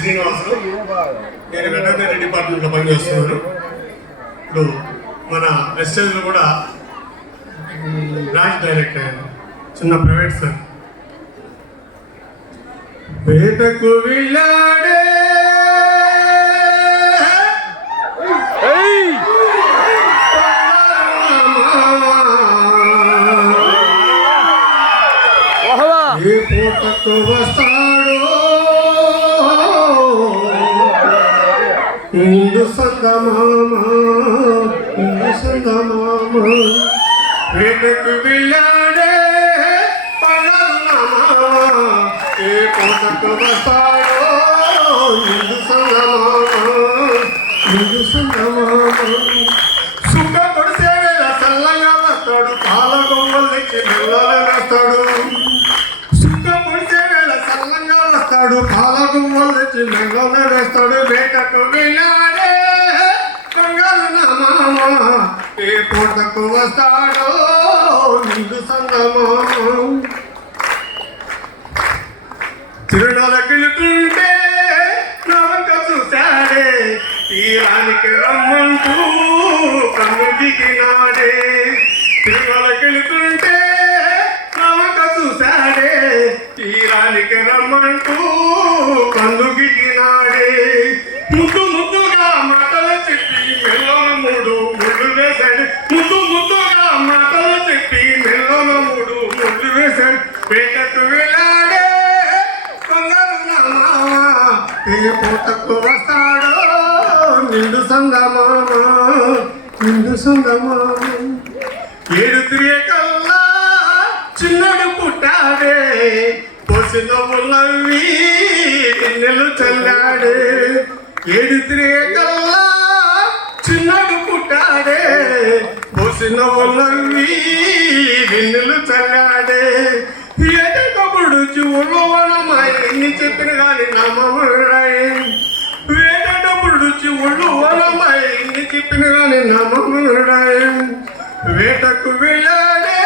శ్రీనివాసులు. నేను వెటర్నరీ డిపార్ట్మెంట్లో పనిచేస్తున్నాను. ఇప్పుడు మన వెస్టేజ్లో కూడా బ్రాంచ్ డైరెక్టర్ అయ్యాను, చిన్న ప్రైవేట్ సార్. వేటకు వెళ్ళాడే ఏ పూటకు వస్తాడో నిండు సందమామ, నిండు సందమామ. వేటకు వెళ్ళాడే ఏ పూటకు వస్తాడో నిండు సందమామ, నిండు సందమామ. సుఖ కొడిసే వేళ చల్లంగా వస్తాడు, పాల గొంగలు తెచ్చి మెల్లలు వేస్తాడు. పాల గుమ్మలు తెచ్చి మెల్లలు వేస్తాడు. వేటకు వెళ్ళాడే కంగారు నా మామ, ఏ పూటకు వస్తాడో నిండు సందమామ. తిరునాళ్ళకెళ్తుంటే నవక చూశాడే, తీరానికి రమ్మంటూ కన్ను దిగినాడే. తిరునాళ్ళకెళ్తుంటే నవక చూశాడే, తీరానికి రమ్మంటూ కన్ను గిగినాడే. ముద్దు ముద్దుగా మాటలు చెప్పి మెల్లన మూడు ముళ్ళు వేశాడు. ముద్దు ముద్దుగా మాటలు చెప్పి మెల్లన మూడు ముళ్ళు వేశాడు. వేటకు వెళ్ళాడే కంగారు నా మామ, ఏ పూటకు వస్తాడో నిండు సందమామ, నిండు సందమామ. ఏడు తిరిగే కల్లా చిన్నడు పుట్టాడే, పోసి నవ్వులవి నిన్నెలు చల్లాడే. ఏడు తిరిగే కల్లా చిన్నడు పుట్టాడే, పోసి నవ్వులవి నిన్నెలు చల్లాడే. ఏటప్పుడు చెవులు వనమాయ ఎన్ని చెప్పిన కానీ నమ్మమురాయి. వేటప్పుడు చెవులు వనమాయ ఎన్ని చెప్పిన కానీ నమ్మమురాయి. వేటకు వెళ్ళాడే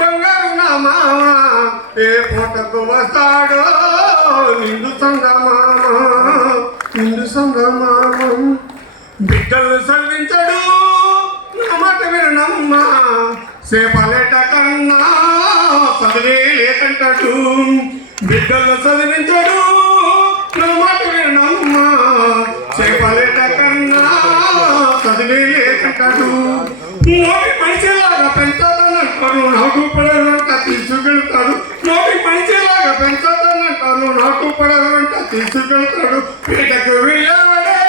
బంగారు నా మామ, ఏ పూటకు వస్తాడో నిండు సందమామ, నిండు సందమామ. బిడ్డలు చదివించడు నా మాట వినమ్మ, సేపలేట కన్నా చదివే లేకంటాడు. బిడ్డలు చదివించడు నా మాట వినమ్మ, సేపలేట కన్నా చదివే లేకంటాడు. మోటి మనిషిలాగా పెంచాలనంటాను, నాకు పడవంట తీసుకెళ్తాడు. మోటి మనిషిలాగా పెంచాలనంటాను, నాకు పడవంట తీసుకెళ్తాడు. పీటకు వెళ్ళాడే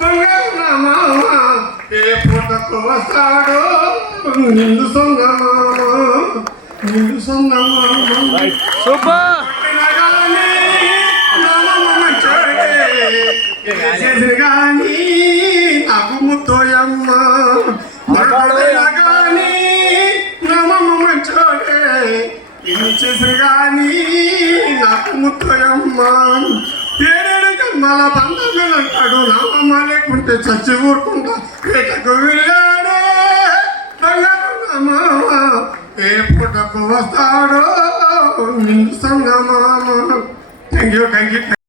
బంగారు నా మామ, ఏ పూటకు వస్తాడో నిండు సందమామ, నిండు సందమామ. కానీ నాకు ముత్తోయమ్మ, కానీ నమ్మమ్మ మంచోడే. ఇన్ని చేసిన కానీ నాకు ముత్తోయమ్మ. ఏడేడు జన్మల బంధువులు అంటాడు, నామమ్మ లేకుంటే చచ్చి ఊరుకుంటా. వేటకు వెళ్ళాడే బంగారు నా మామ, ఏ పూటకు వస్తాడో నిండు సందమామ. Thank you, thank you.